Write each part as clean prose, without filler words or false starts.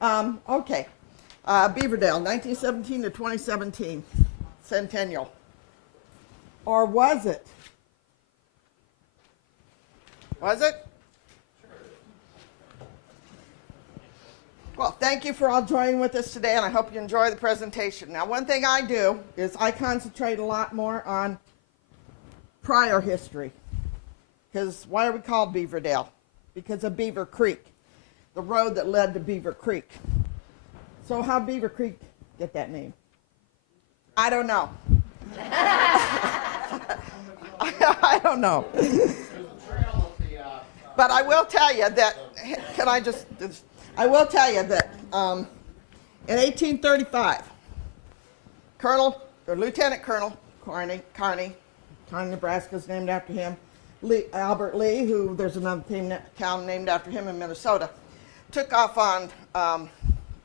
Okay. Beaverdale, 1917 to 2017, centennial. Or was it? Was it? Well, thank you for all joining with us today, and I hope you enjoy the presentation. Now, one thing I do is I concentrate a lot more on prior history. Because why are we called Beaverdale? Because of Beaver Creek, the road that led to Beaver Creek. So how Beaver Creek get that name? I don't know. I don't know. But I will tell you that, I will tell you that in 1835, Lieutenant Colonel Kearney, Nebraska is named after him, Albert Lee, who there's another town named after him in Minnesota, took off on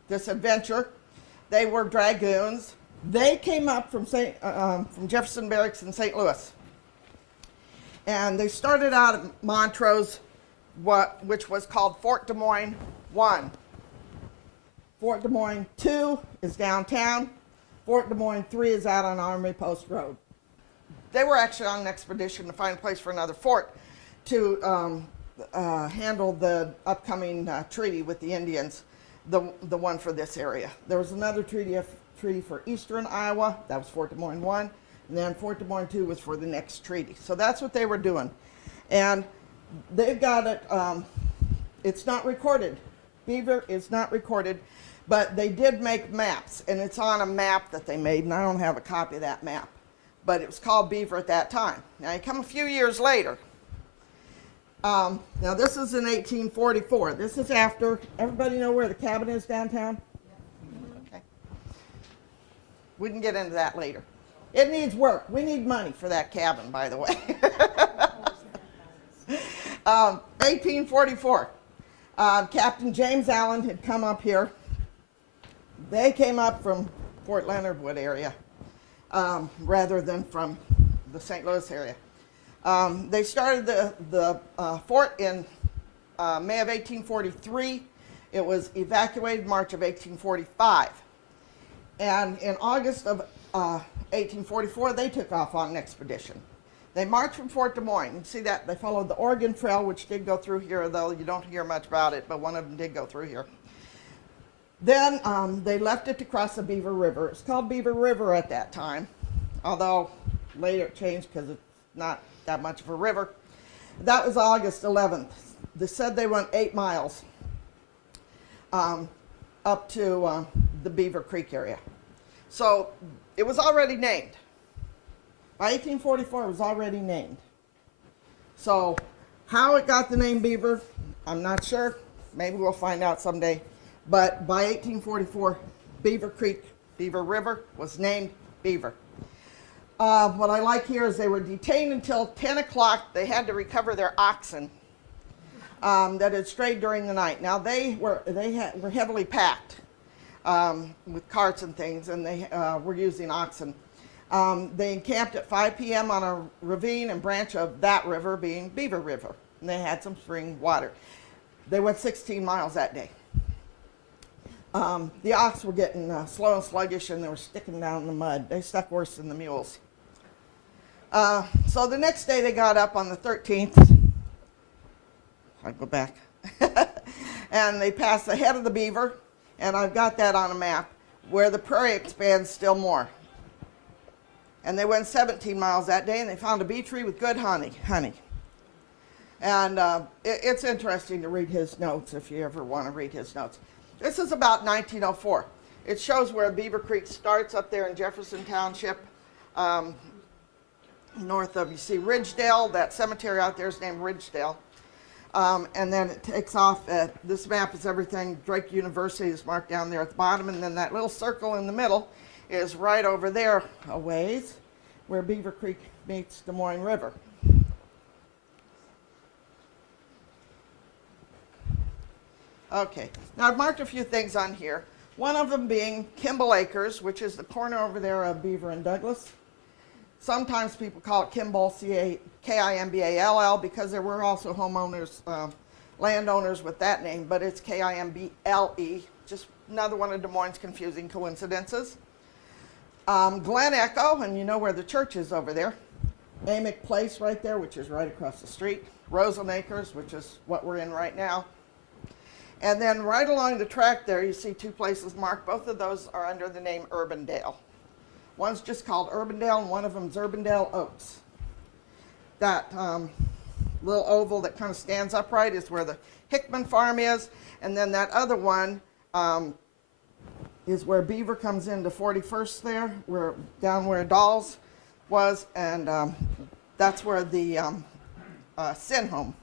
this adventure. They were dragoons. They came up from Jefferson Barracks in St. Louis. And they started out at Montrose, which was called Fort Des Moines 1. Fort Des Moines 2 is downtown. Fort Des Moines 3 is out on Army Post Road. They were actually on an expedition to find a place for another fort to handle the upcoming treaty with the Indians, the one for this area. There was another treaty for eastern Iowa. That was Fort Des Moines 1. And then Fort Des Moines 2 was for the next treaty. So that's what they were doing. And they've got it, it's not recorded. Beaver is not recorded, but they did make maps, and it's on a map that they made, and I don't have a copy of that map. But it was called Beaver at that time. Now you come a few years later. Now this is in 1844. This is after, everybody know where the cabin is downtown? Okay. We can get into that later. It needs work. We need money for that cabin, by the way. 1844. Captain James Allen had come up here. They came up from Fort Leonard Wood area rather than from the St. Louis area. They started the fort in May of 1843. It was evacuated March of 1845. And in August of 1844, they took off on an expedition. They marched from Fort Des Moines. You see that? They followed the Oregon Trail, which did go through here, though you don't hear much about it, but one of them did go through here. Then they left it to cross the Beaver River. It's called Beaver River at that time, although later it changed because it's not that much of a river. That was August 11th. They said they went 8 miles up to the Beaver Creek area. So it was already named. By 1844, it was already named. So how it got the name Beaver, I'm not sure. Maybe we'll find out someday. But by 1844, Beaver Creek, Beaver River was named Beaver. What I like here is they were detained until 10 o'clock. They had to recover their oxen that had strayed during the night. Now they were heavily packed with carts and things, and they were using oxen. They encamped at 5 p.m. on a ravine and branch of that river being Beaver River, and they had some spring water. They went 16 miles that day. The ox were getting slow and sluggish, and they were sticking down in the mud. They stuck worse than the mules. So the next day they got up on the 13th. I'll go back. And they passed the head of the Beaver, and I've got that on a map, where the prairie expands still more. And they went 17 miles that day, and they found a bee tree with good honey. And it's interesting to read his notes if you ever want to read his notes. This is about 1904. It shows where Beaver Creek starts up there in Jefferson Township, north of, you see Ridgedale, that cemetery out there is named Ridgedale. And then it takes off at, this map is everything, Drake University is marked down there at the bottom, and then that little circle in the middle is right over there a ways where Beaver Creek meets Des Moines River. Okay, now I've marked a few things on here. One of them being Kimball Acres, which is the corner over there of Beaver and Douglas. Sometimes people call it Kimball, K-I-M-B-A-L-L, because there were also homeowners, landowners with that name, but it's K-I-M-B-L-E, Just another one of Des Moines' confusing coincidences. Glen Echo, and you know where the church is over there. Amick Place right there, which is right across the street. Roseland Acres, which is what we're in right now. And then right along the track there, you see two places marked. Both of those are under the name Urbandale. One's just called Urbandale, and one of them is Urbandale Oaks. That little oval that kind of stands upright is where the Hickman farm is, and then that other one is where Beaver comes into 41st there, down where Dolls was, and that's where the Sin Home.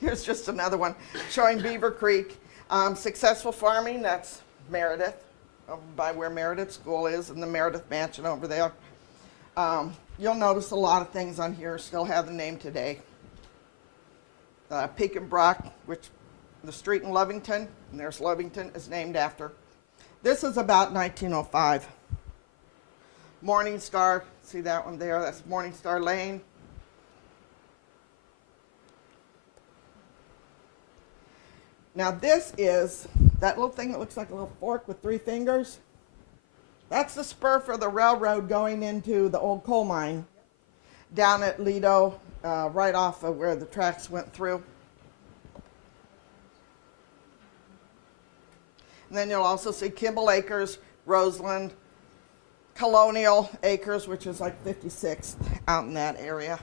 Here's just another one showing Beaver Creek. Successful farming, that's Meredith, over by where Meredith School is, and the Meredith Mansion over there. You'll notice a lot of things on here still have the name today. Peak and Brock, which the street in Lovington, and there's Lovington, is named after. This is about 1905. Morning Star, see that one there? That's Morning Star Lane. Now this is that little thing that looks like a little fork with three fingers. That's the spur for the railroad going into the old coal mine down at Lido, right off of where the tracks went through. And then you'll also see Kimball Acres, Roseland, Colonial Acres, which is like 56th out in that area.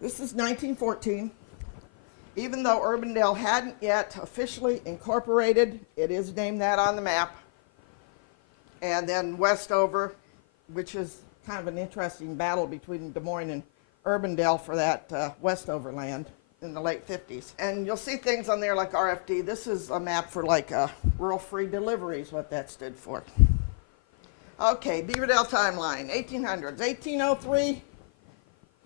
This is 1914. Even though Urbandale hadn't yet officially incorporated, it is named that on the map. And then Westover, which is kind of an interesting battle between Des Moines and Urbandale for that Westover land in the late 50s. And you'll see things on there like RFD. This is a map for like rural free deliveries, what that stood for. Okay, Beaverdale timeline, 1800s. 1803,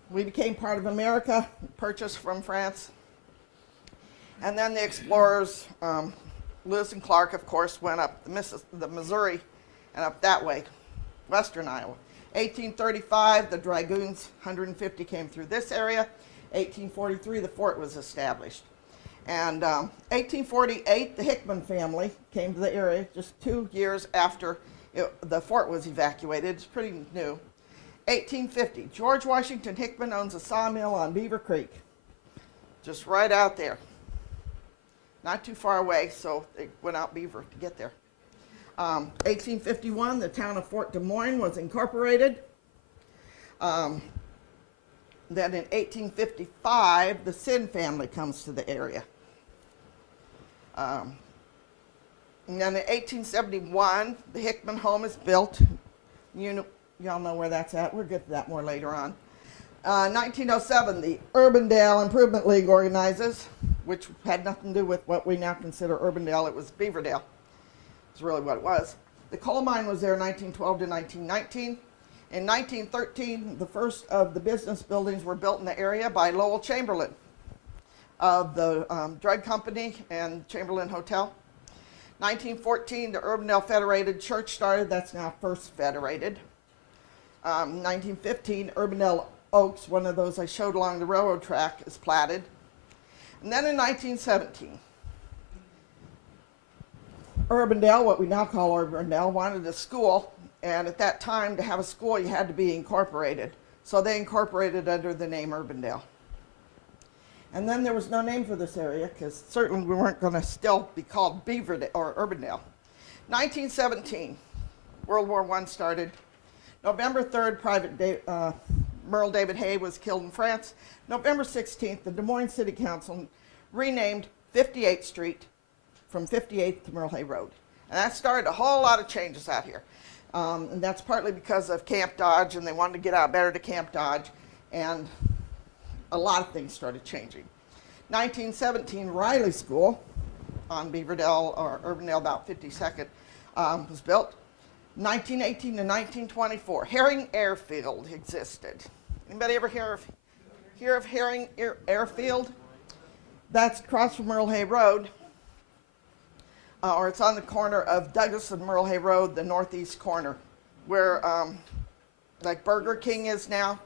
we became part of America, purchased from France. And then the explorers, Lewis and Clark, of course, went up the Missouri and up that way, western Iowa. 1835, the Dragoons, 150 came through this area. 1843, the fort was established. And 1848, the Hickman family came to the area just 2 years after the fort was evacuated. It's pretty new. 1850, George Washington Hickman owns a sawmill on Beaver Creek, just right out there. Not too far away, so they went out Beaver to get there. 1851, the town of Fort Des Moines was incorporated. Then in 1855, the Sin family comes to the area. And then in 1871, the Hickman home is built. Y'all know where that's at. We'll get to that more later on. 1907, the Urbandale Improvement League organizes, which had nothing to do with what we now consider Urbandale. It was Beaverdale. It's really what it was. The coal mine was there 1912 to 1919. In 1913, the first of the business buildings were built in the area by Lowell Chamberlain of the drug company and Chamberlain Hotel. 1914, the Urbandale Federated Church started. That's now First Federated. 1915, Urbandale Oaks, one of those I showed along the railroad track, is platted. And then in 1917, Urbandale, what we now call Urbandale, wanted a school, and at that time, to have a school, you had to be incorporated. So they incorporated under the name Urbandale. And then there was no name for this area, because certainly we weren't going to still be called Beaverdale or Urbandale. 1917, World War I started. November 3rd, Merle David Hay was killed in France. November 16th, the Des Moines City Council renamed 58th Street from 58th to Merle Hay Road. And that started a whole lot of changes out here. And that's partly because of Camp Dodge, and they wanted to get out better to Camp Dodge, and a lot of things started changing. 1917, Riley School on Beaverdale, or Urbandale, about 52nd, was built. 1918 to 1924, Herring Airfield existed. Anybody ever hear of Herring Airfield? That's across from Merle Hay Road, or it's on the corner of Douglas and Merle Hay Road, the northeast corner, where like Burger King is now.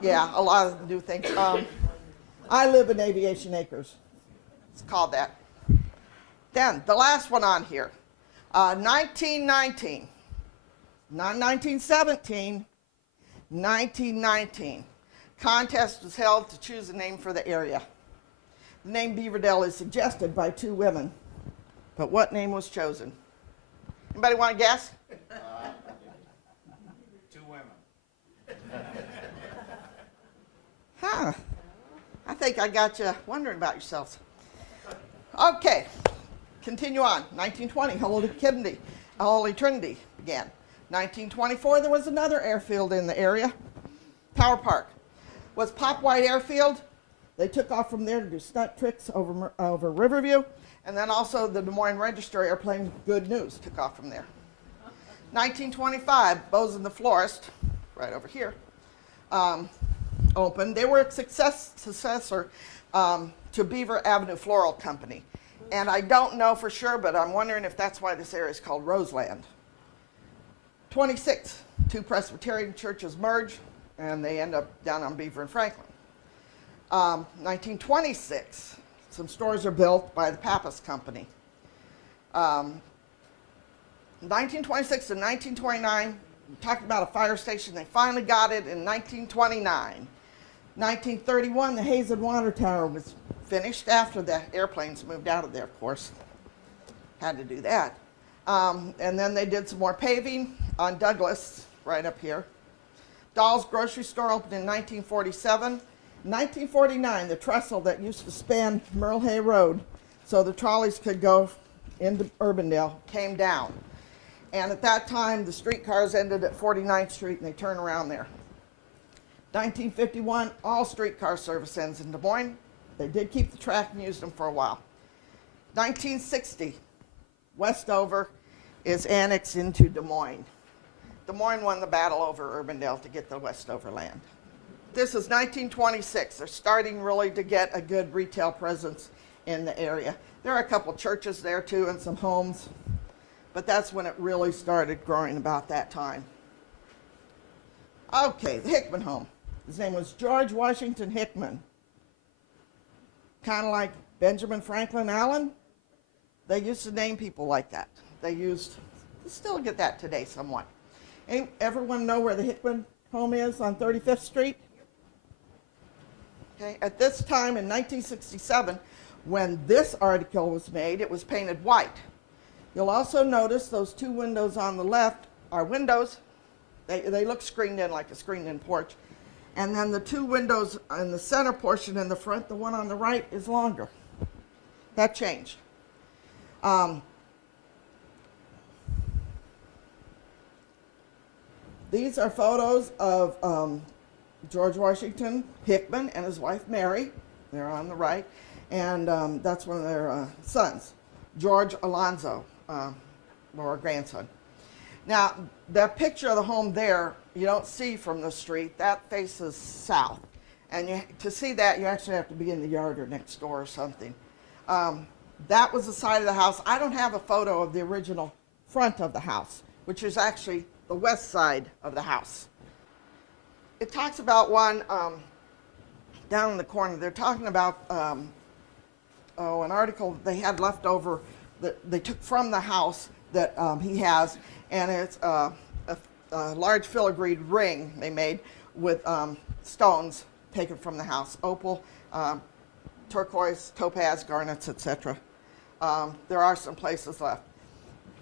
Yeah, a lot of them do things. I live in Aviation Acres. It's called that. Then, the last one on here. 1919. Not 1917. 1919. Contest was held to choose a name for the area. The name Beaverdale is suggested by two women. But what name was chosen? Anybody want to guess? Two women. Huh. I think I got you wondering about yourselves. Okay. Continue on. 1920, Holy Trinity began. 1924, there was another airfield in the area. Tower Park. Was Pop White Airfield. They took off from there to do stunt tricks over Riverview. And then also the Des Moines Register airplane Good News took off from there. 1925, Bosun the Florist, right over here, opened. They were a successor to Beaver Avenue Floral Company. And I don't know for sure, but I'm wondering if that's why this area is called Roseland. 26, two Presbyterian churches merge, and they end up down on Beaver and Franklin. 1926, some stores are built by the Pappas Company. 1926 to 1929, talking about a fire station, they finally got it in 1929. 1931, the Hazen Water Tower was finished after the airplanes moved out of there, of course. Had to do that. And then they did some more paving on Douglas, right up here. Dahl's grocery store opened in 1947. 1949, the trestle that used to span Merle Hay Road so the trolleys could go into Urbandale came down. And at that time, the streetcars ended at 49th Street and they turned around there. 1951, all streetcar service ends in Des Moines. They did keep the track and used them for a while. 1960, Westover is annexed into Des Moines. Des Moines won the battle over Urbandale to get the Westover land. This is 1926. They're starting really to get a good retail presence in the area. There are a couple churches there too and some homes, but that's when it really started growing about that time. Okay, the Hickman home. His name was George Washington Hickman. Kind of like Benjamin Franklin Allen. They used to name people like that. They still get that today somewhat. Everyone know where the Hickman home is on 35th Street? Okay, at this time in 1967, when this article was made, it was painted white. You'll also notice those two windows on the left are windows. They look screened in like a screened-in porch. And then the two windows in the center portion in the front, the one on the right, is longer. That changed. These are photos of George Washington Hickman and his wife Mary. They're on the right. And that's one of their sons, George Alonzo, or grandson. Now, the picture of the home there, you don't see from the street. That faces south. And to see that, you actually have to be in the yard or next door or something. That was the side of the house. I don't have a photo of the original front of the house, which is actually the west side of the house. It talks about one down in the corner. They're talking about an article they had left over that they took from the house that he has, and it's a large filigreed ring they made with stones taken from the house, opal, turquoise, topaz, garnets, etc. There are some places left.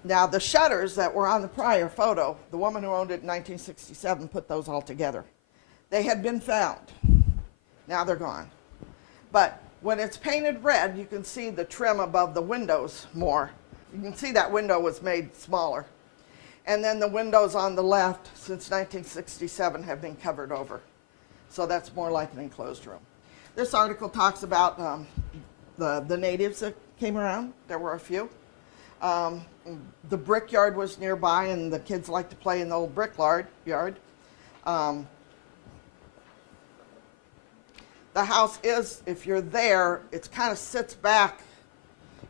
Now, the shutters that were on the prior photo, the woman who owned it in 1967 put those all together. They had been found. Now they're gone. But when it's painted red, you can see the trim above the windows more. You can see that window was made smaller. And then the windows on the left, since 1967, have been covered over. So that's more like an enclosed room. This article talks about the natives that came around. There were a few. The brickyard was nearby, and the kids liked to play in the old brickyard. The house is, if you're there, it kind of sits back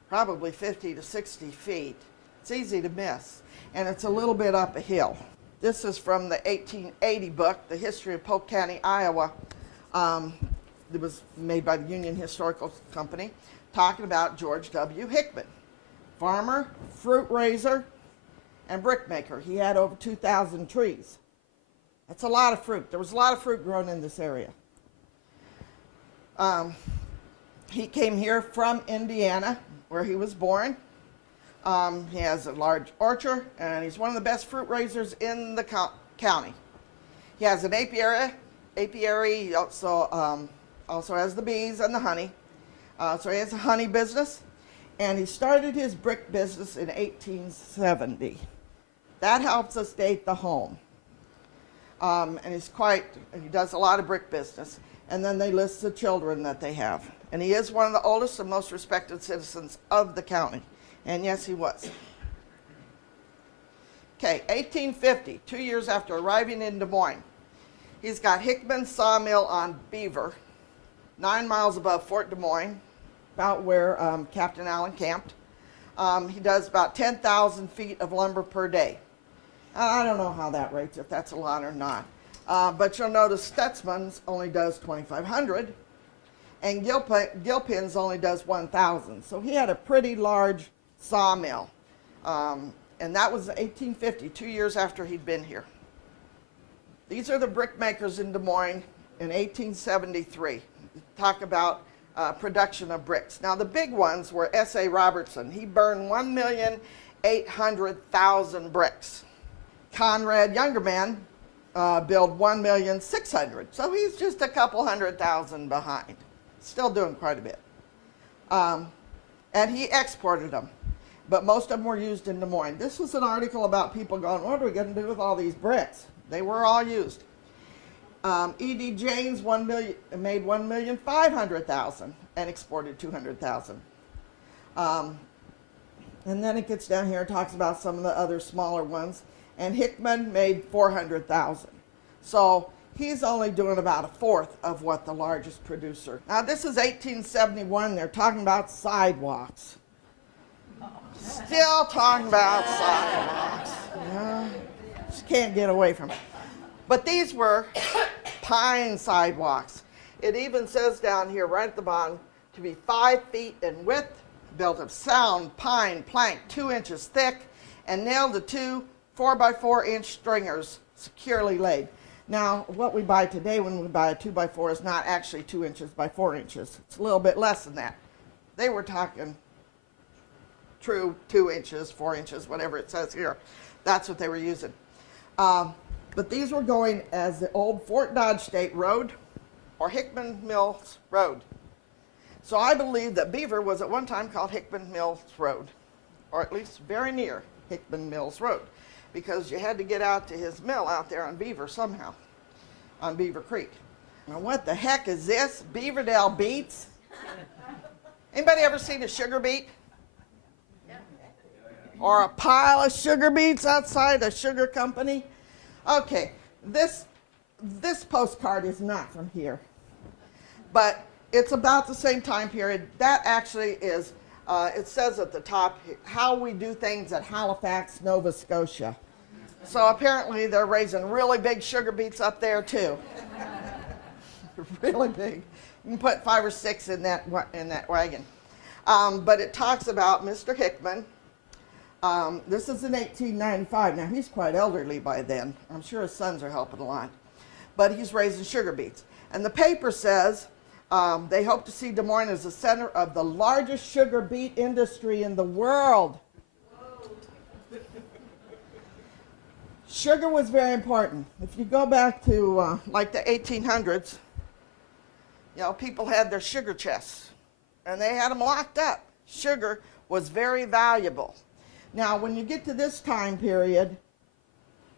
probably 50 to 60 feet. It's easy to miss, and it's a little bit up a hill. This is from the 1880 book, The History of Polk County, Iowa. it was made by the Union Historical Company, talking about George W. Hickman, farmer, fruit raiser, and brickmaker. He had over 2,000 trees. That's a lot of fruit. There was a lot of fruit grown in this area. He came here from Indiana, where he was born. He has a large orchard, and he's one of the best fruit raisers in the county. He has an apiary. He also has the bees and the honey. So he has a honey business, and he started his brick business in 1870. That helps us date the home. And he does a lot of brick business. And then they list the children that they have. And he is one of the oldest and most respected citizens of the county. And yes, he was. Okay, 1850, 2 years after arriving in Des Moines. He's got Hickman Sawmill on Beaver, 9 miles above Fort Des Moines, about where Captain Allen camped. He does about 10,000 feet of lumber per day. I don't know how that rates, if that's a lot or not. But you'll notice Stutzman's only does 2,500, and Gilpin's only does 1,000. So he had a pretty large sawmill. And that was 1850, 2 years after he'd been here. These are the brick makers in Des Moines in 1873. Talk about production of bricks. Now the big ones were S.A. Robertson. He burned 1,800,000 bricks. Conrad, younger man, built 1,600,000. So he's just a couple 100,000 behind. Still doing quite a bit. And he exported them. But most of them were used in Des Moines. This was an article about people going, what are we going to do with all these bricks? They were all used. E.D. James made 1,500,000 and exported 200,000. And then it gets down here and talks about some of the other smaller ones. And Hickman made 400,000. So he's only doing about a fourth of what the largest producer. Now this is 1871. They're talking about sidewalks. Still talking about sidewalks. Just can't get away from it. But these were pine sidewalks. It even says down here right at the bottom to be 5 feet in width, built of sound pine plank 2 inches thick, and nailed to 2 4x4 inch stringers securely laid. Now, what we buy today when we buy a 2x4 is not actually 2 inches by 4 inches. It's a little bit less than that. They were talking true 2 inches, 4 inches, whatever it says here. That's what they were using. But these were going as the old Fort Dodge State Road or Hickman Mills Road. So I believe that Beaver was at one time called Hickman Mills Road, or at least very near Hickman Mills Road, because you had to get out to his mill out there on Beaver somehow, on Beaver Creek. Now what the heck is this? Beaverdale beets? Anybody ever seen a sugar beet? Or a pile of sugar beets outside a sugar company? Okay, this postcard is not from here, but it's about the same time period. That actually is, it says at the top, how we do things at Halifax, Nova Scotia. So apparently they're raising really big sugar beets up there too. Really big. You can put 5 or 6 in that wagon. But it talks about Mr. Hickman. This is in 1895. Now, he's quite elderly by then. I'm sure his sons are helping a lot. But he's raising sugar beets. And the paper says they hope to see Des Moines as the center of the largest sugar beet industry in the world. Sugar was very important. If you go back to like the 1800s, you know, people had their sugar chests, and they had them locked up. Sugar was very valuable. Now, when you get to this time period,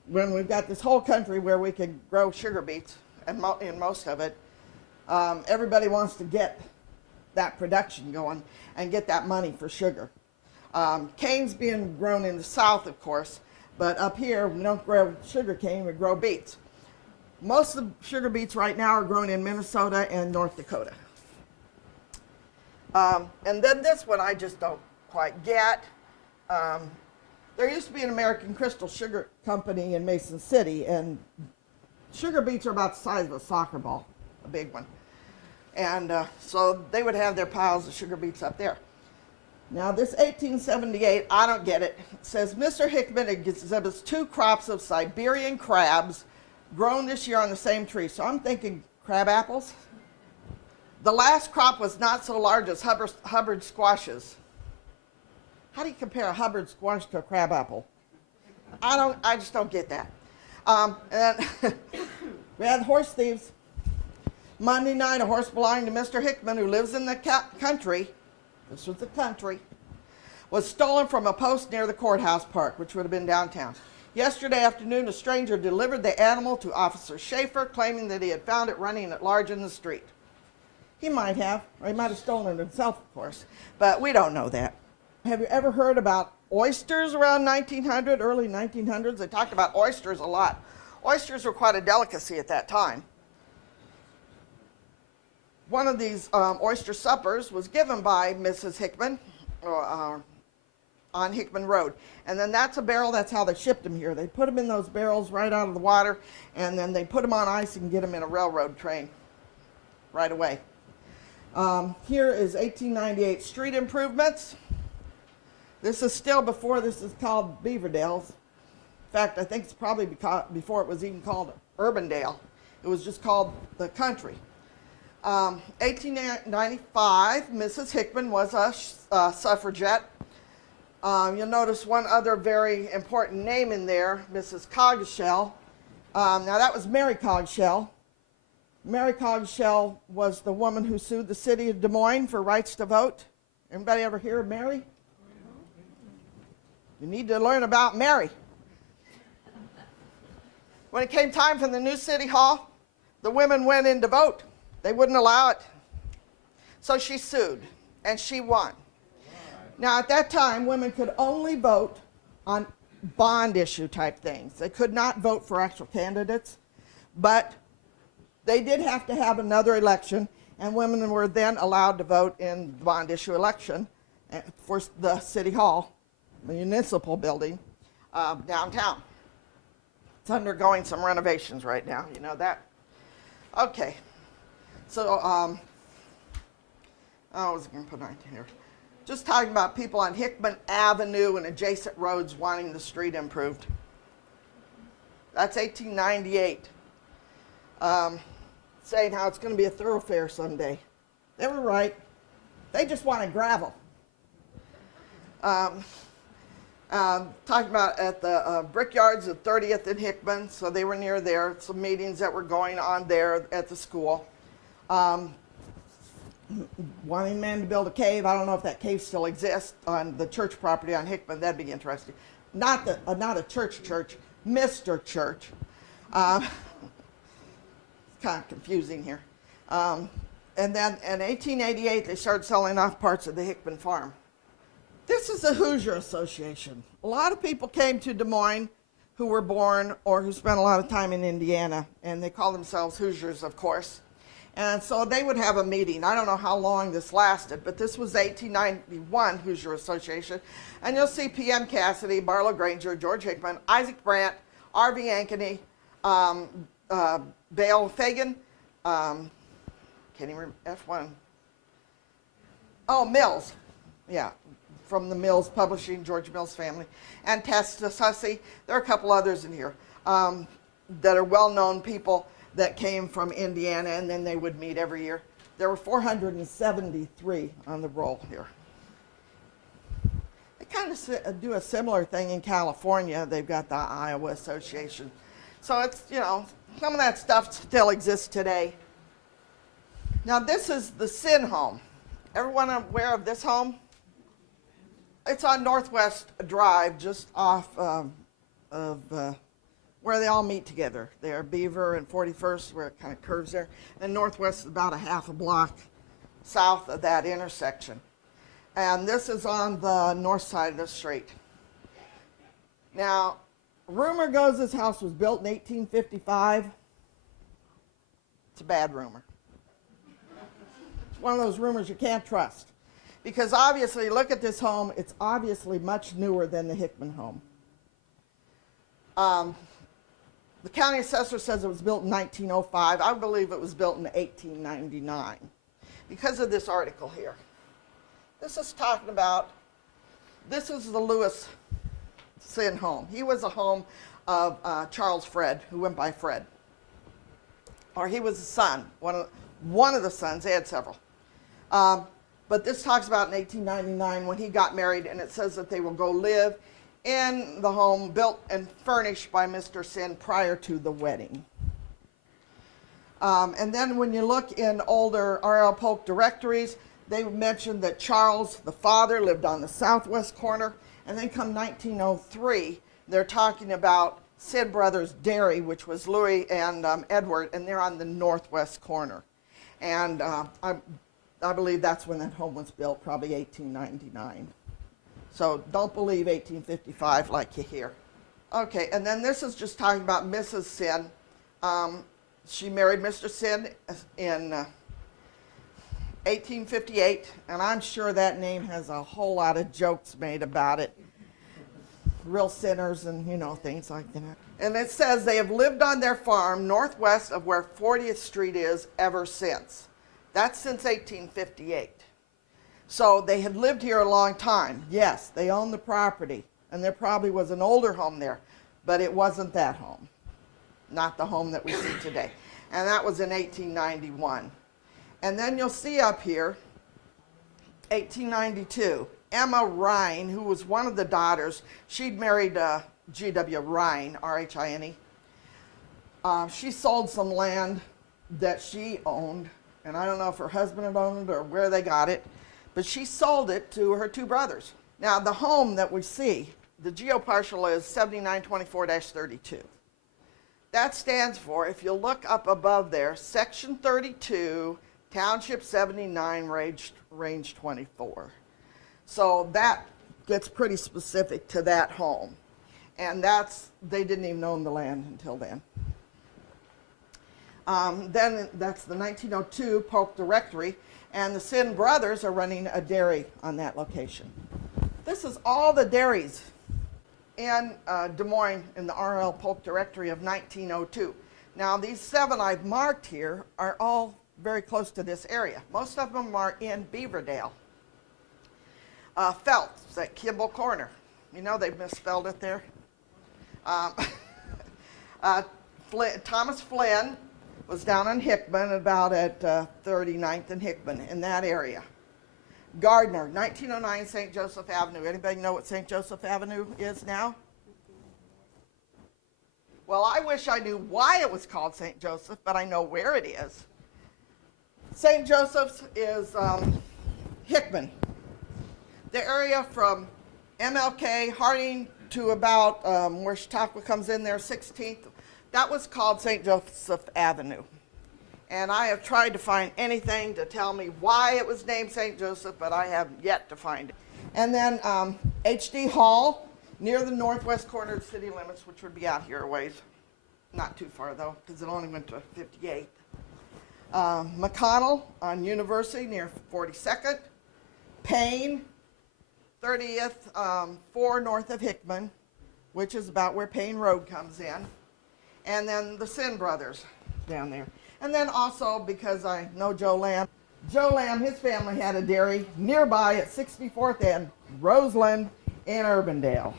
when we've got this whole country where we can grow sugar beets, and in most of it, everybody wants to get that production going and get that money for sugar. Cane's being grown in the south, of course, but up here, we don't grow sugar cane, we grow beets. Most of the sugar beets right now are grown in Minnesota and North Dakota. And then this one I just don't quite get. There used to be an American Crystal Sugar Company in Mason City, and sugar beets are about the size of a soccer ball, a big one. And so they would have their piles of sugar beets up there. Now this 1878, I don't get it. It says Mr. Hickman exhibits 2 crops of Siberian crabs grown this year on the same tree. So I'm thinking crab apples. The last crop was not so large as Hubbard squashes. How do you compare a Hubbard squash to a crab apple? I just don't get that. And we had horse thieves. Monday night, a horse belonging to Mr. Hickman, who lives in the country, this was the country, was stolen from a post near the courthouse park, which would have been downtown. Yesterday afternoon, a stranger delivered the animal to Officer Schaefer, claiming that he had found it running at large in the street. He might have, or he might have stolen it himself, of course, but we don't know that. Have you ever heard about oysters around 1900, early 1900s? They talked about oysters a lot. Oysters were quite a delicacy at that time. One of these oyster suppers was given by Mrs. Hickman on Hickman Road. And then that's a barrel, that's how they shipped them here. They put them in those barrels right out of the water, and then they put them on ice and get them in a railroad train right away. Here is 1898 street improvements. This is still before this is called Beaverdale's. In fact, I think it's probably before it was even called Urbandale. It was just called the country. 1895, Mrs. Hickman was a suffragette. You'll notice one other very important name in there, Mrs. Cogshell. Now that was Mary Cogshell. Mary Cogshell was the woman who sued the city of Des Moines for rights to vote. Anybody ever hear of Mary? You need to learn about Mary. When it came time for the new city hall, the women went in to vote. They wouldn't allow it. So she sued, and she won. Now, at that time, women could only vote on bond issue type things. They could not vote for actual candidates, but they did have to have another election, and women were then allowed to vote in the bond issue election for the city hall, the municipal building downtown. It's undergoing some renovations right now, you know that? Okay. So, I was going to put 19 here. Just talking about people on Hickman Avenue and adjacent roads wanting the street improved. That's 1898. Saying how it's going to be a thoroughfare someday. They were right. They just wanted gravel. Talking about at the Brickyards of 30th and Hickman, so they were near there. Some meetings that were going on there at the school. Wanting men to build a cave. I don't know if that cave still exists on the church property on Hickman. That'd be interesting. Not a church, Mr. Church. It's kind of confusing here. And then in 1888, they started selling off parts of the Hickman farm. This is the Hoosier Association. A lot of people came to Des Moines who were born or who spent a lot of time in Indiana, and they call themselves Hoosiers, of course. And so they would have a meeting. I don't know how long this lasted, but this was the 1891 Hoosier Association. And you'll see P.M. Cassidy, Barlow Granger, George Hickman, Isaac Brandt, R.V. Ankeny, Bale Fagan, can't even remember, F1. Oh, Mills. Yeah, from the Mills Publishing, George Mills family. And Testa Hussey. There are a couple others in here that are well-known people that came from Indiana, and then they would meet every year. There were 473 on the roll here. They kind of do a similar thing in California. They've got the Iowa Association. So it's, you know, some of that stuff still exists today. Now this is the Sin home. Everyone aware of this home? It's on Northwest Drive, just off of where they all meet together. There, Beaver and 41st, where it kind of curves there. And Northwest is about a half a block south of that intersection. And this is on the north side of the street. Now, rumor goes this house was built in 1855. It's a bad rumor. It's one of those rumors you can't trust. Because obviously, look at this home, it's obviously much newer than the Hickman home. The county assessor says it was built in 1905. I believe it was built in 1899. because of this article here. This is talking about, this is the Lewis Sin home. He was a home of Charles Fred, who went by Fred. Or he was a son, one of the sons. They had several. But this talks about in 1899 when he got married, and it says that they will go live in the home built and furnished by Mr. Sin prior to the wedding. And then when you look in older R.L. Polk directories, they mentioned that Charles, the father, lived on the southwest corner. And then come 1903, they're talking about Sin Brothers Dairy, which was Louis and Edward, and they're on the northwest corner. And I believe that's when that home was built, probably 1899. So don't believe 1855 like you hear. Okay, and then this is just talking about Mrs. Sin. She married Mr. Sin in 1858, and I'm sure that name has a whole lot of jokes made about it. Real sinners and, things like that. And it says they have lived on their farm northwest of where 40th Street is ever since. That's since 1858. So they had lived here a long time. Yes, they owned the property, and there probably was an older home there, but it wasn't that home. Not the home that we see today. And that was in 1891. And then you'll see up here, 1892, Emma Rhine, who was one of the daughters, she'd married G.W. Rhine, R-H-I-N-E. She sold some land that she owned, and I don't know if her husband had owned it or where they got it, but she sold it to her two brothers. Now, the home that we see, the geoparcel is 7924-32. That stands for, if you look up above there, Section 32, Township 79, range 24. So that gets pretty specific to that home. And they didn't even own the land until then. Then that's the 1902 Polk Directory, and the Sin brothers are running a dairy on that location. This is all the dairies in Des Moines in the R.L. Polk Directory of 1902. Now, these 7 I've marked here are all very close to this area. Most of them are in Beaverdale. Phelps at Kimball Corner. They've misspelled it there. Thomas Flynn was down on Hickman, about at 39th and Hickman, in that area. Gardner, 1909 St. Joseph Avenue. Anybody know what St. Joseph Avenue is now? Well, I wish I knew why it was called St. Joseph, but I know where it is. St. Joseph's is Hickman. The area from MLK, Harding, to about where Chautauqua comes in there, 16th, that was called St. Joseph Avenue. And I have tried to find anything to tell me why it was named St. Joseph, but I have yet to find it. And then H.D. Hall, near the northwest corner of the city limits, which would be out here a ways. Not too far, though, because it only went to 58th. McConnell on University near 42nd. Payne, 30th, 4 north of Hickman, which is about where Payne Road comes in. And then the Sin brothers down there. And then also, because I know Joe Lamb, his family had a dairy nearby at 64th and Roseland in Urbandale.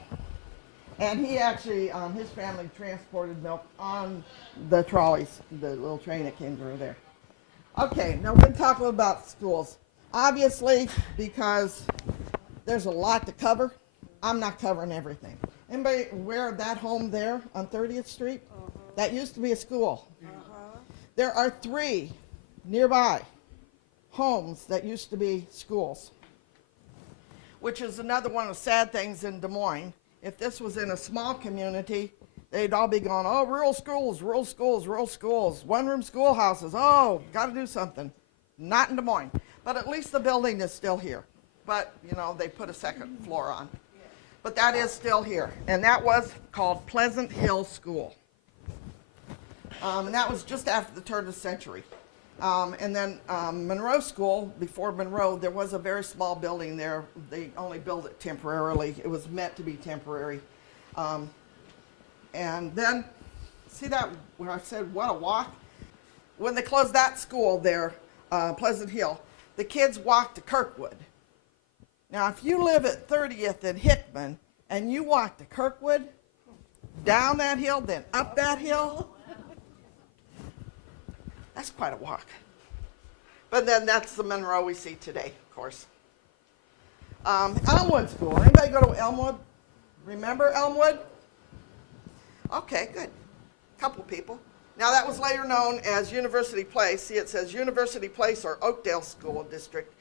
And he actually, his family transported milk on the trolleys, the little train that came through there. Okay, now we're going to talk a little about schools. Obviously, because there's a lot to cover, I'm not covering everything. Anybody aware of that home there on 30th Street? That used to be a school. There are 3 nearby homes that used to be schools, which is another one of the sad things in Des Moines. If this was in a small community, they'd all be going, oh, rural schools, rural schools, rural schools, one-room schoolhouses, oh, got to do something. Not in Des Moines. But at least the building is still here. But, they put a second floor on. But that is still here. And that was called Pleasant Hill School. And that was just after the turn of the century. And then Monroe School, before Monroe, there was a very small building there. They only built it temporarily. It was meant to be temporary. And then, see that where I said, what a walk? When they closed that school there, Pleasant Hill, the kids walk to Kirkwood. Now, if you live at 30th and Hickman, and you walk to Kirkwood, down that hill, then up that hill, that's quite a walk. But then that's the Monroe we see today, of course. Elmwood School. Anybody go to Elmwood? Remember Elmwood? Okay, good. Couple people. Now that was later known as University Place. See, it says University Place or Oakdale School District.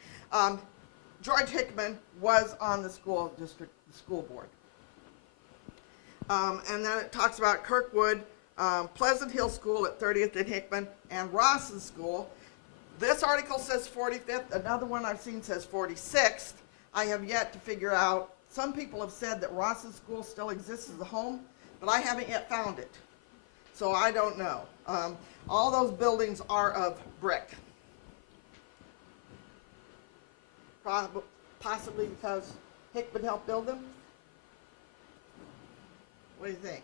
George Hickman was on the school district, the school board. And then it talks about Kirkwood, Pleasant Hill School at 30th and Hickman, and Rawson School. This article says 45th. Another one I've seen says 46th. I have yet to figure out. Some people have said that Rawson School still exists as a home, but I haven't yet found it. So I don't know. All those buildings are of brick. Possibly because Hickman helped build them? What do you think?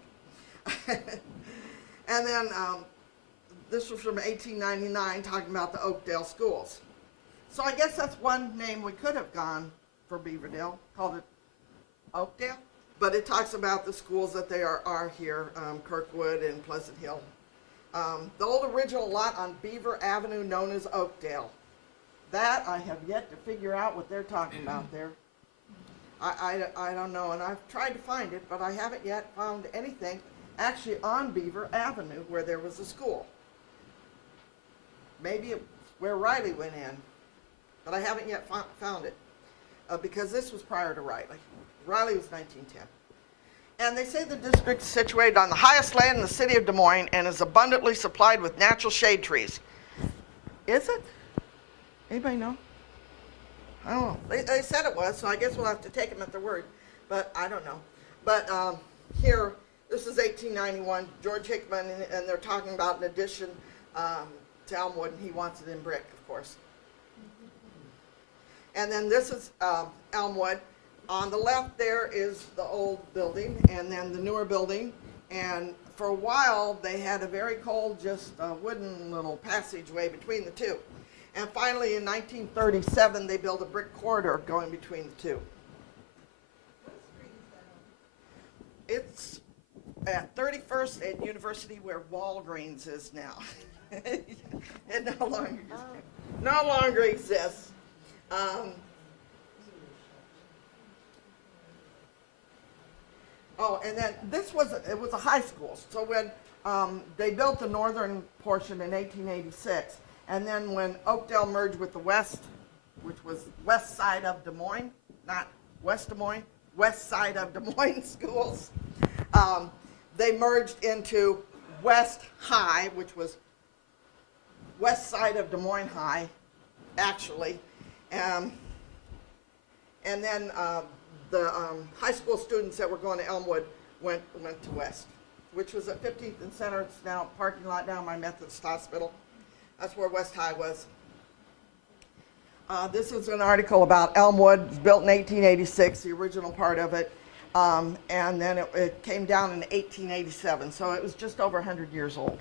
And then this was from 1899, talking about the Oakdale schools. So I guess that's one name we could have gone for Beaverdale, called it Oakdale. But it talks about the schools that they are here, Kirkwood and Pleasant Hill. The old original lot on Beaver Avenue known as Oakdale. That I have yet to figure out what they're talking about there. I don't know, and I've tried to find it, but I haven't yet found anything actually on Beaver Avenue where there was a school. Maybe it's where Riley went in, but I haven't yet found it because this was prior to Riley. Riley was 1910. And they say the district is situated on the highest land in the city of Des Moines and is abundantly supplied with natural shade trees. Is it? Anybody know? I don't know. They said it was, so I guess we'll have to take them at their word. But I don't know. But here, this is 1891, George Hickman, and they're talking about an addition to Elmwood, and he wants it in brick, of course. And then this is Elmwood. On the left there is the old building, and then the newer building. And for a while, they had a very cold, just wooden little passageway between the two. And finally, in 1937, they built a brick corridor going between the two. It's at 31st and University, where Walgreens is now. It no longer exists. Oh, and then it was a high school. So when they built the northern portion in 1886, and then when Oakdale merged with the west, which was west side of Des Moines, not West Des Moines, west side of Des Moines schools, they merged into West High, which was west side of Des Moines High, actually. And then the high school students that were going to Elmwood went to West, which was at 15th and Center. It's now a parking lot down by Methodist Hospital. That's where West High was. This is an article about Elmwood. It was built in 1886, the original part of it. And then it came down in 1887, so it was just over 100 years old.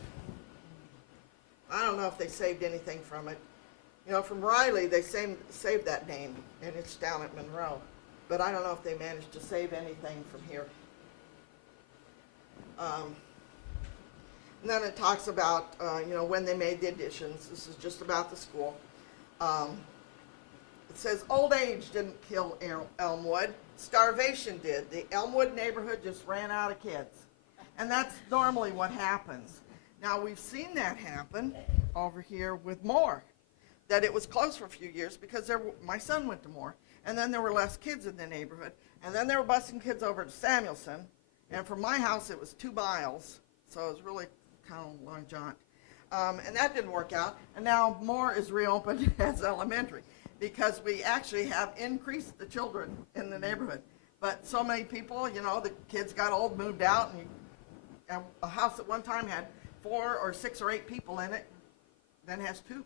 I don't know if they saved anything from it. You know, from Riley, they saved that name, and it's down at Monroe. But I don't know if they managed to save anything from here. And then it talks about, when they made the additions. This is just about the school. It says, old age didn't kill Elmwood. Starvation did. The Elmwood neighborhood just ran out of kids. And that's normally what happens. Now, we've seen that happen over here with Moore, that it was closed for a few years because my son went to Moore. And then there were less kids in the neighborhood. And then they were busing kids over to Samuelson. And from my house, it was 2 miles. So it was really kind of a long jaunt. And that didn't work out. And now Moore is reopened as elementary because we actually have increased the children in the neighborhood. But so many people, the kids got old, moved out, and a house at one time had 4 or 6 or 8 people in it, then has 2.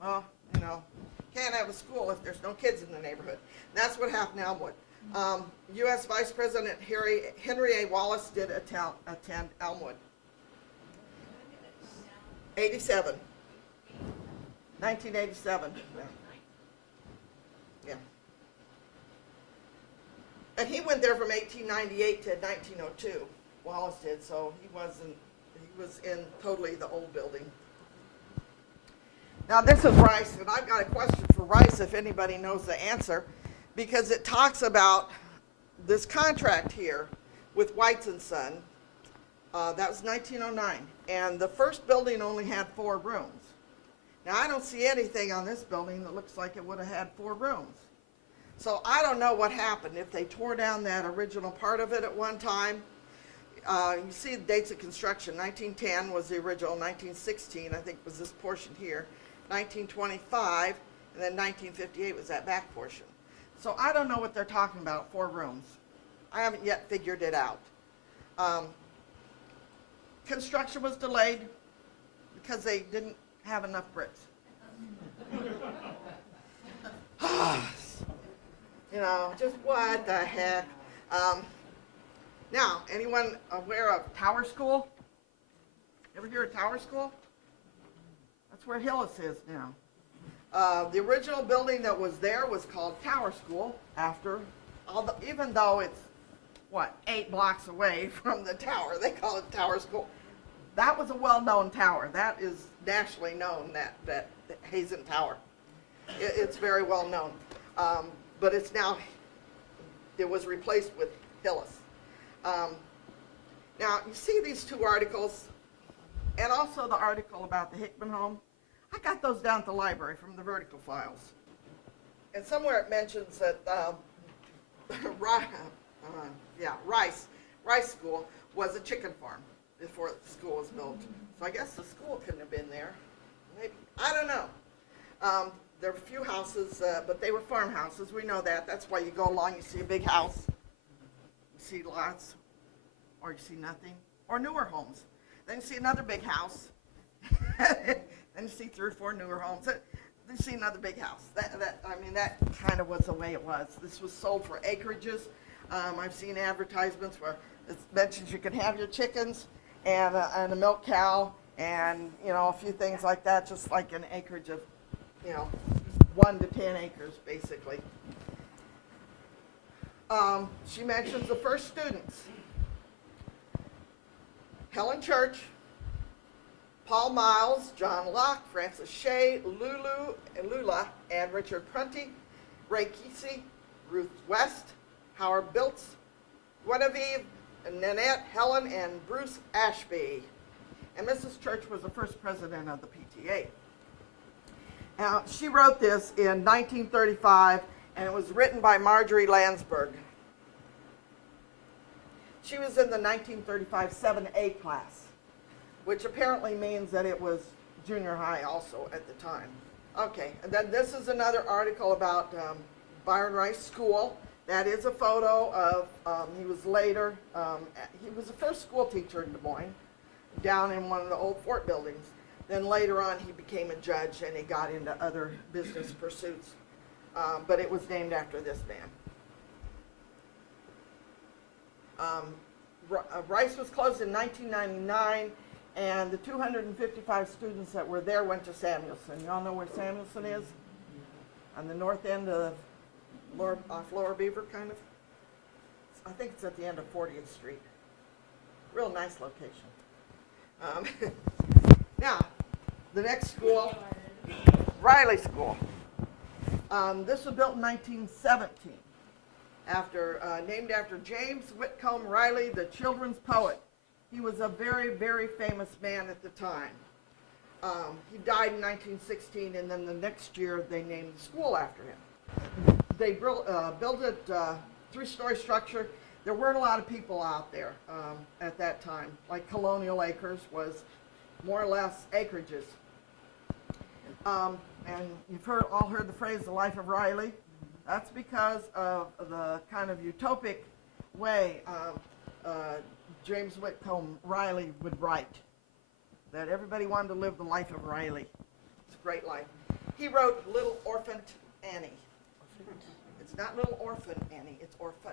Well, can't have a school if there's no kids in the neighborhood. And that's what happened in Elmwood. U.S. Vice President Henry A. Wallace did attend Elmwood. 87. 1987. Yeah. And he went there from 1898 to 1902. Wallace did, so he was in totally the old building. Now this is Rice, and I've got a question for Rice if anybody knows the answer, because it talks about this contract here with Whites and Son. That was 1909, and the first building only had 4 rooms. Now I don't see anything on this building that looks like it would have had 4 rooms. So I don't know what happened, if they tore down that original part of it at one time. You see the dates of construction. 1910 was the original, 1916 I think was this portion here, 1925, and then 1958 was that back portion. So I don't know what they're talking about, 4 rooms. I haven't yet figured it out. Construction was delayed because they didn't have enough bricks. You know, just what the heck. Now, anyone aware of Tower School? Ever hear of Tower School? That's where Hillis is now. The original building that was there was called Tower School after, even though it's, 8 blocks away from the tower, they call it Tower School. That was a well-known tower. That is nationally known, that Hazen Tower. It's very well known. But it's now, it was replaced with Hillis. Now, you see these 2 articles, and also the article about the Hickman home. I got those down at the library from the Vertical Files. And somewhere it mentions that Rice School was a chicken farm before the school was built. So I guess the school couldn't have been there. Maybe. I don't know. There were a few houses, but they were farmhouses. We know that. That's why you go along, you see a big house. You see lots, or you see nothing, or newer homes. Then you see another big house. Then you see 3 or 4 newer homes. Then you see another big house. That kind of was the way it was. This was sold for acreages. I've seen advertisements where it mentions you can have your chickens and a milk cow and, a few things like that, just like an acreage of, 1 to 10 acres, basically. She mentions the first students. Helen Church, Paul Miles, John Locke, Francis Shea, Lula, and Richard Prunty, Ray Kesey, Ruth West, Howard Biltz, Guinevere, Nanette, Helen, and Bruce Ashby. And Mrs. Church was the first president of the PTA. Now, she wrote this in 1935, and it was written by Marjorie Landsberg. She was in the 1935 7A class, which apparently means that it was junior high also at the time. Okay, and then this is another article about Byron Rice School. That is a photo of, he was the first school teacher in Des Moines, down in one of the old fort buildings. Then later on he became a judge and he got into other business pursuits. But it was named after this man. Rice was closed in 1999, and the 255 students that were there went to Samuelson. You all know where Samuelson is? On the north end of off Lower Beaver, kind of. I think it's at the end of 40th Street. Real nice location. Now, the next school, Riley School. This was built in 1917, named after James Whitcomb Riley, the children's poet. He was a very, very famous man at the time. He died in 1916, and then the next year they named the school after him. They built it 3-story structure. There weren't a lot of people out there at that time. Like Colonial Acres was more or less acreages. And you've all heard the phrase, the life of Riley. That's because of the kind of utopic way James Whitcomb Riley would write. That everybody wanted to live the life of Riley. It's a great life. He wrote Little Orphan Annie. It's not Little Orphan Annie, it's Orphan.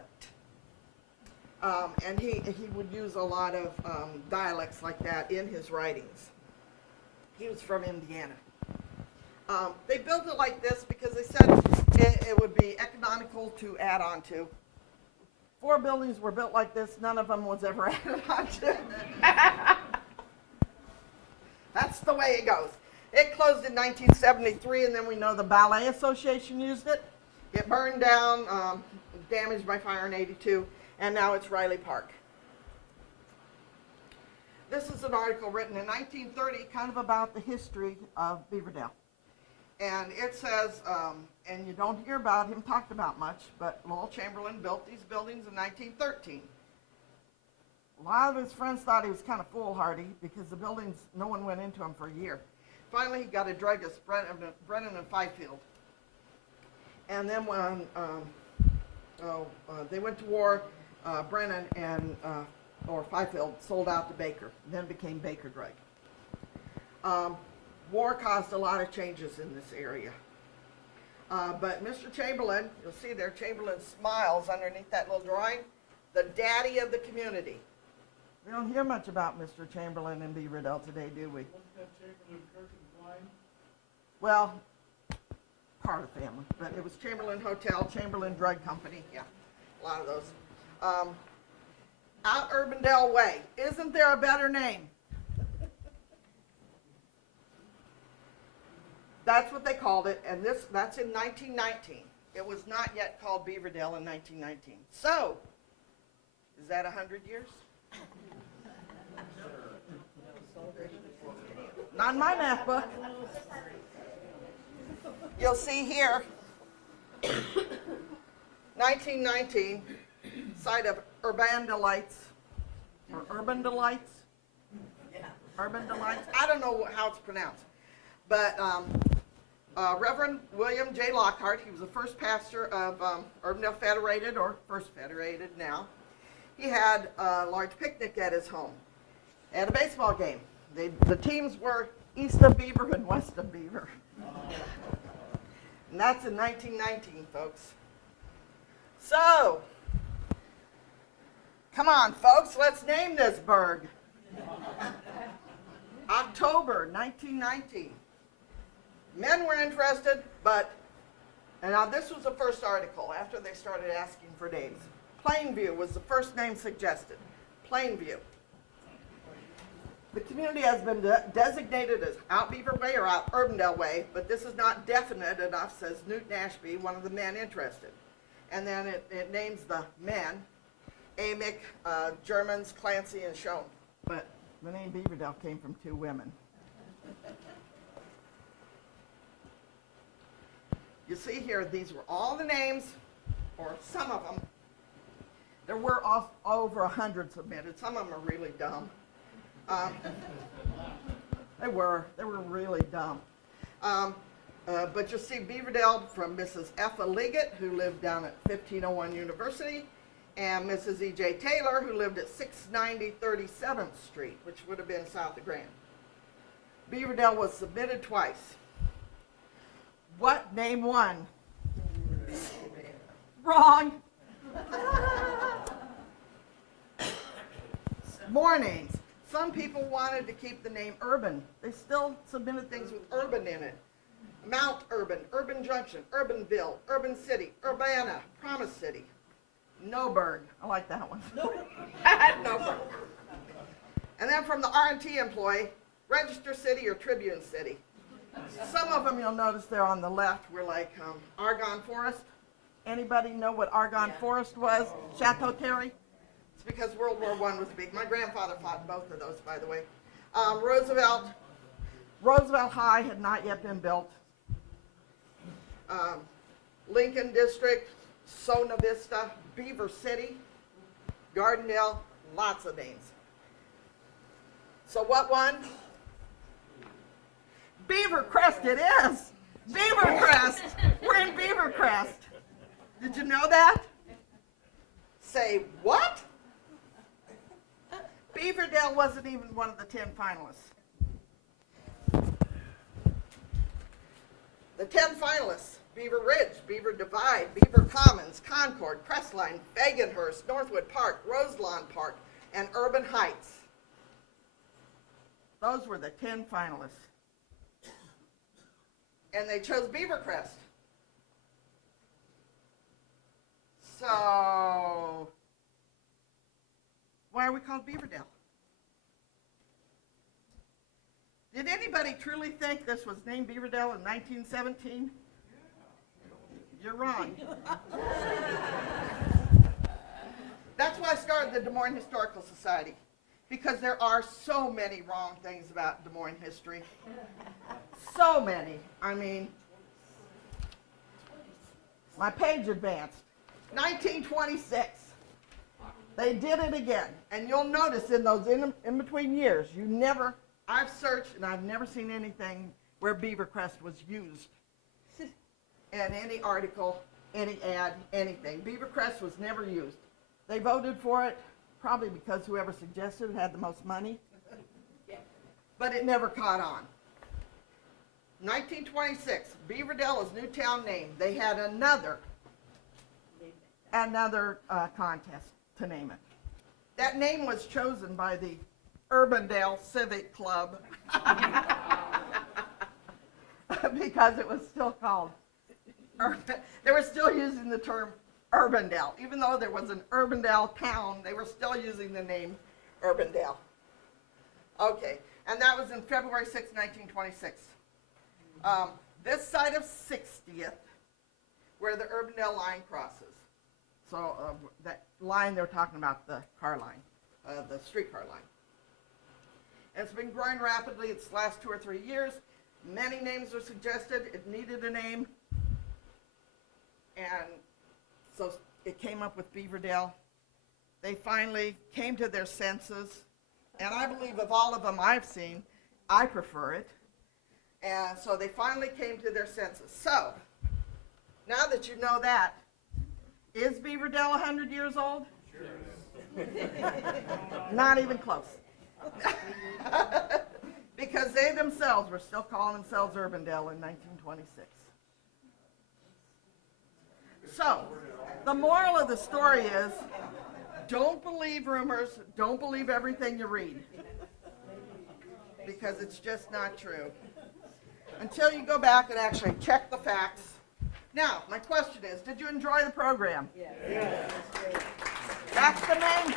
And he would use a lot of dialects like that in his writings. He was from Indiana. They built it like this because they said it would be economical to add on to. 4 buildings were built like this. None of them was ever added onto. That's the way it goes. It closed in 1973, and then we know the Ballet Association used it. It burned down, damaged by fire in 82, and now it's Riley Park. This is an article written in 1930, kind of about the history of Beaverdale. And it says, and you don't hear about him talked about much, but Lowell Chamberlain built these buildings in 1913. A lot of his friends thought he was kind of foolhardy because the buildings, no one went into them for a year. Finally, he got a druggist, Brennan and Fifield. And then when they went to war, Brennan and or Fifield sold out to Baker, then became Baker Drug. War caused a lot of changes in this area. But Mr. Chamberlain, you'll see there, Chamberlain smiles underneath that little drawing, the daddy of the community. We don't hear much about Mr. Chamberlain in Beaverdale today, do we? Wasn't that Chamberlain, Kirk, and Klein? Well, part of the family, but it was Chamberlain Hotel, Chamberlain Drug Company, yeah, a lot of those. Out Urbandale Way, isn't there a better name? That's what they called it, and that's in 1919. It was not yet called Beaverdale in 1919. So, is that 100 years? Not in my math book. You'll see here, 1919, site of Urban Delights, or Urban Delights? Yeah. Urban Delights? I don't know how it's pronounced. But Reverend William J. Lockhart, he was the first pastor of Urbandale Federated, or First Federated now. He had a large picnic at his home, at a baseball game. The teams were east of Beaver and west of Beaver. And that's in 1919, folks. So, come on, folks, let's name this burg. October 1919. Men were interested, and now this was the first article after they started asking for names. Plainview was the first name suggested. Plainview. The community has been designated as Out Beaver Way or Out Urbandale Way, but this is not definite enough, says Newton Ashby, one of the men interested. And then it names the men, Amick, Germans, Clancy, and Schoen. But the name Beaverdale came from 2 women. You see here, these were all the names, or some of them. There were over 100 submitted. Some of them are really dumb. They were really dumb. But you'll see Beaverdale from Mrs. Effa Liggett, who lived down at 1501 University, and Mrs. E.J. Taylor, who lived at 690 37th Street, which would have been south of Grand. Beaverdale was submitted twice. What name won? Wrong. More names. Some people wanted to keep the name Urban. They still submitted things with Urban in it. Mount Urban, Urban Junction, Urbanville, Urban City, Urbana, Promise City. Noburg. I like that one. Noburg. And then from the R&T employee, Register City or Tribune City. Some of them you'll notice there on the left were like Argonne Forest. Anybody know what Argonne Forest was? Chateau Terry? It's because World War I was big. My grandfather fought in both of those, by the way. Roosevelt High had not yet been built. Lincoln District, Sona Vista, Beaver City, Gardendale, lots of names. So what won? Beavercrest it is. Beavercrest. We're in Beavercrest. Did you know that? Say what? Beaverdale wasn't even one of the 10 finalists. The 10 finalists: Beaver Ridge, Beaver Divide, Beaver Commons, Concord, Crestline, Faganhurst, Northwood Park, Roselawn Park, and Urban Heights. Those were the 10 finalists. And they chose Beavercrest. So, we called Beaverdale. Did anybody truly think this was named Beaverdale in 1917? You're wrong. That's why I started the Des Moines Historical Society, because there are so many wrong things about Des Moines history. So many. I mean, my page advanced. 1926. They did it again. And you'll notice in those in-between years, I've searched and I've never seen anything where beaver crest was used in any article, any ad, anything. Beaver crest was never used. They voted for it probably because whoever suggested it had the most money, but it never caught on. 1926, Beaverdale is new town name. They had another contest to name it. That name was chosen by the Urbandale Civic Club because it was still called they were still using the term Urbandale. Even though there was an Urbandale town, they were still using the name Urbandale. Okay, and that was in February 6, 1926. This side of 60th, where the Urbandale line crosses. So that line they're talking about, the car line, the streetcar line. And it's been growing rapidly its last 2 or 3 years. Many names were suggested. It needed a name. And so it came up with Beaverdale. They finally came to their senses. And I believe of all of them I've seen, I prefer it. And so they finally came to their senses. So, now that you know that, is Beaverdale 100 years old? Sure. Not even close. Because they themselves were still calling themselves Urbandale in 1926. So, the moral of the story is, don't believe rumors, don't believe everything you read. Because it's just not true. Until you go back and actually check the facts. Now, my question is, did you enjoy the program? Yes. That's the main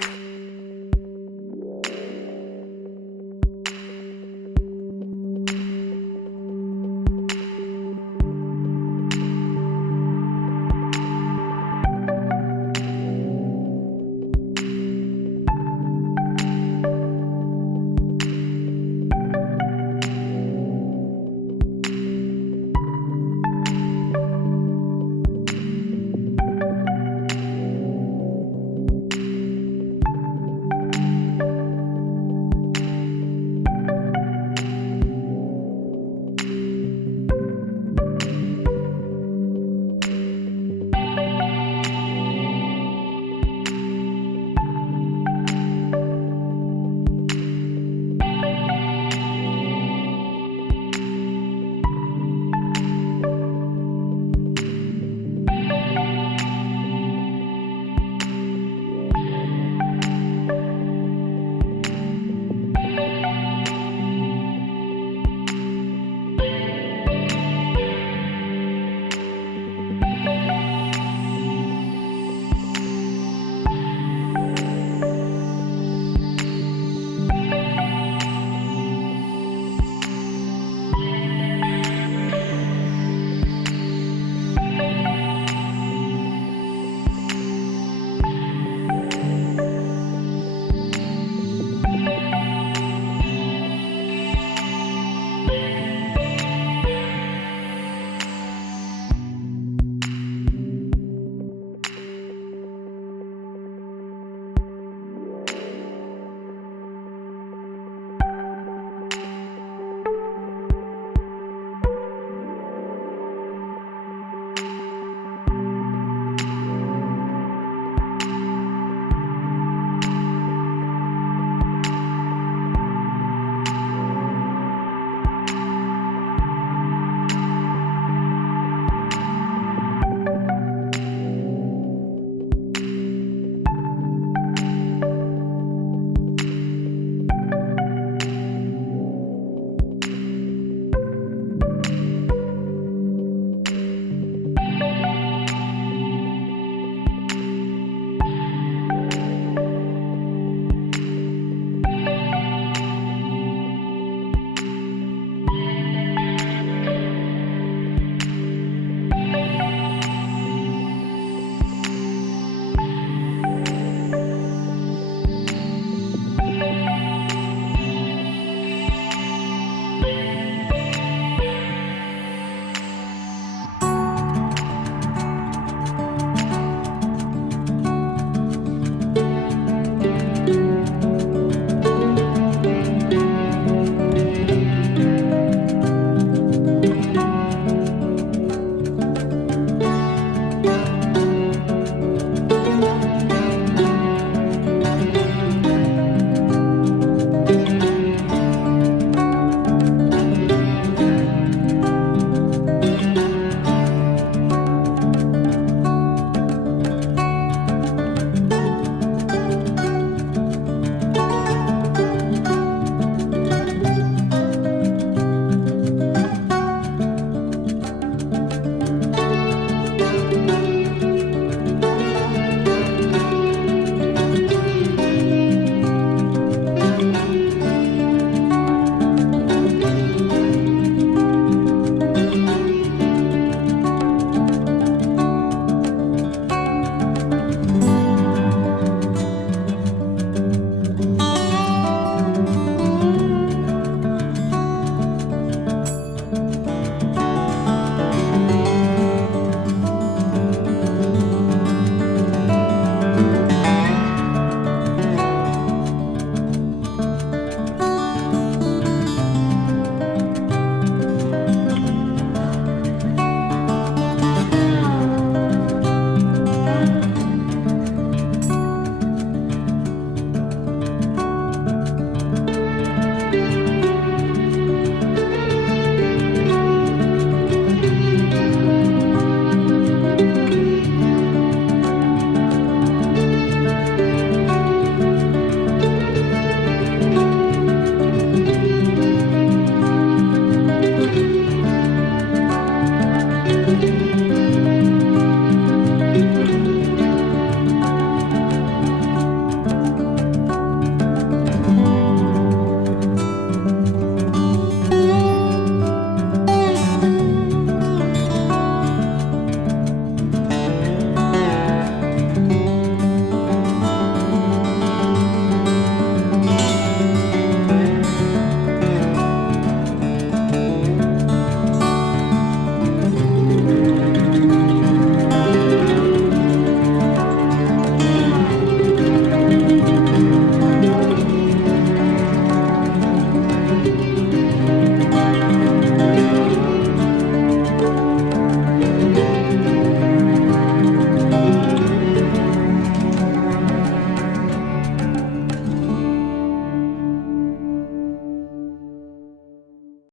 thing.